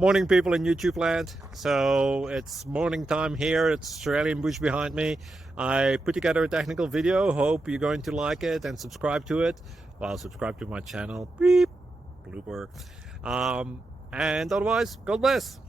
Morning, people in YouTube land. So it's morning time here. It's Australian bush behind me. I put together a technical video. Hope you're going to like it and subscribe to it. Well, subscribe to my channel. Beep. Blooper. And otherwise, God bless.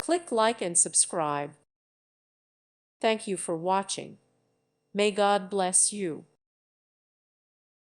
Click like and subscribe. Thank you for watching. May God bless you.